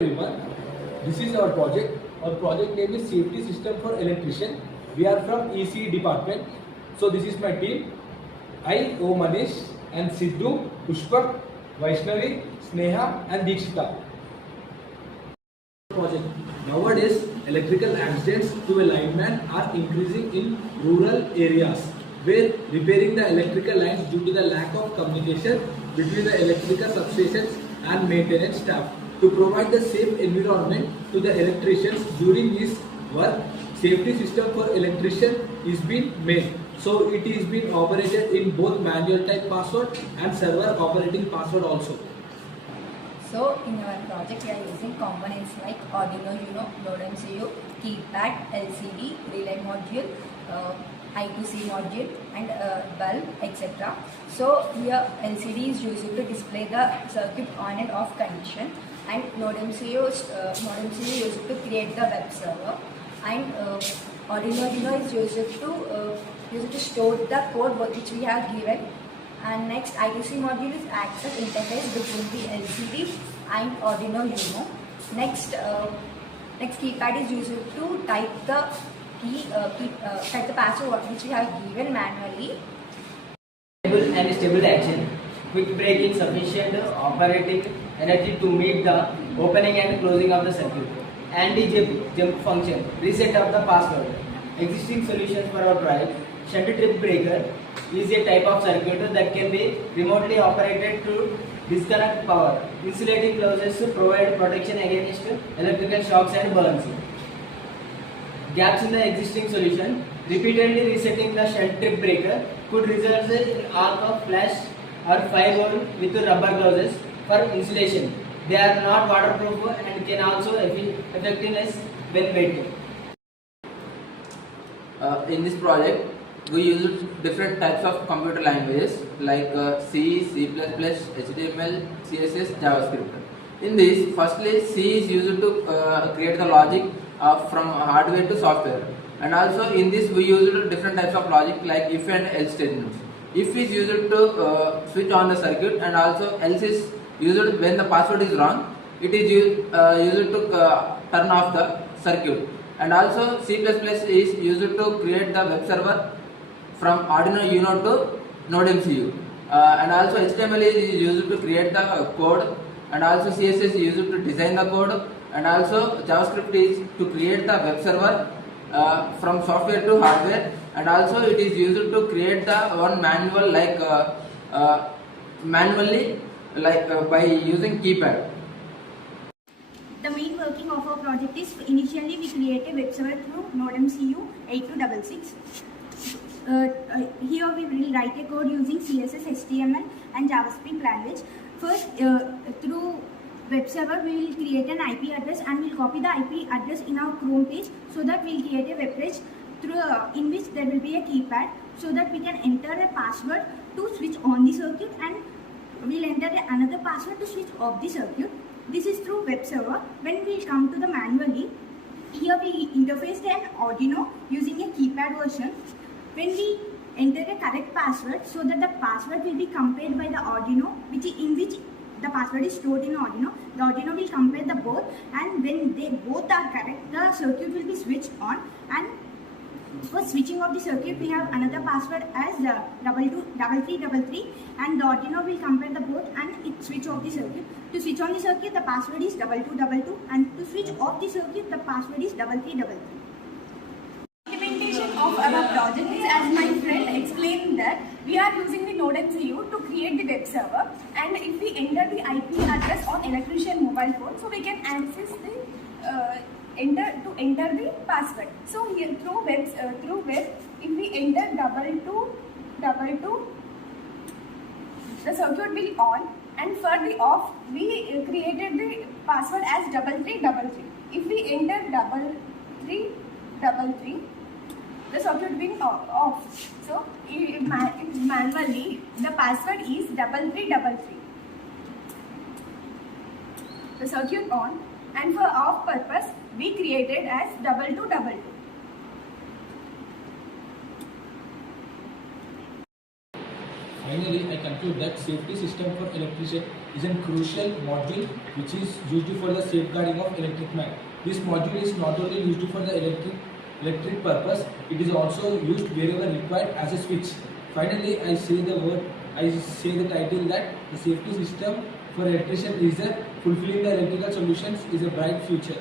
Everyone, this is our project. Our project name is Safety System for Electrician. We are from EC department. So this is my team. I, O Manish, and Sidhu, Pushpak, Vaishnavi, Sneha, and Dikshita. Project. Nowadays, electrical accidents to a lineman are increasing in rural areas, where repairing the electrical lines due to the lack of communication between the electrical substations and maintenance staff. To provide the safe environment to the electricians during this work, safety system for electrician is being made. So it is being operated in both manual type password and server operating password also. So in our project we are using components like Arduino Uno, NodeMCU, keypad, LCD, relay module, I2C module and bulb, etc. So here LCD is used to display the circuit on and off condition, and NodeMCU is used to create the web server, and Arduino Uno is used to store the code which we have given. And next, I2C module is access interface between the LCD and Arduino Uno. Next keypad is used to type the type the password which we have given manually. Stable and stable action, quick break in sufficient operating energy to meet the opening and closing of the circuit. Anti-jump function, reset of the password. Existing solutions for our project. Shunt trip breaker is a type of circuit that can be remotely operated to disconnect power. Insulating clauses provide protection against electrical shocks and burns. Gaps in the existing solution. Repeatedly resetting the shunt trip breaker could result in arc of flash or firewall with rubber glosses for insulation. They are not waterproof and can also effectiveness when wet. In this project, we use different types of computer languages like C, C++, HTML, CSS, JavaScript. In this, firstly, C is used to create the logic from hardware to software. And also in this, we use different types of logic like if and else statements. If is used to switch on the circuit, and also else is used when the password is wrong. It is used to turn off the circuit. And also C++ is used to create the web server from Arduino Uno to NodeMCU. And also HTML is used to create the code, and also CSS is used to design the code, and also JavaScript is to create the web server from software to hardware, and also it is used to create the one manual like manually by using keypad. The main working of our project is initially we create a web server through NodeMCU 8266. Here we will write a code using CSS, HTML and JavaScript language. First, through web server we will create an IP address and we'll copy the IP address in our Chrome page, so that we'll create a web page through in which there will be a keypad, so that we can enter a password to switch on the circuit, and we'll enter another password to switch off the circuit. This is through web server. When we come to the manually, here we interfaced an Arduino using a keypad version. When we enter a correct password, so that the password will be compared by the Arduino, in which the password is stored in Arduino. The Arduino will compare the both, and when they both are correct, the circuit will be switched on. And for switching of the circuit, we have another password as 3333, and the Arduino will compare the both and it switch off the circuit. To switch on the circuit, the password is 2222, and to switch off the circuit, the password is 3333. Implementation of our project is, as my friend explained, that we are using the NodeMCU to create the web server, and if we enter the IP address on Electrician mobile phone, so we can access the enter the password. So here through web, if we enter 2222, the circuit will on, and for the off we created the password as 3333. If we enter 3333, the circuit will off. So manually the password is 3333. The circuit on, and for off purpose we created as 2222. Finally, I conclude that safety system for electrician is a crucial module which is used for the safeguarding of electric man. This module is not only used for the electric purpose, it is also used wherever required as a switch. Finally, I say the title that the safety system for electrician is a fulfilling the electrical solutions is a bright future.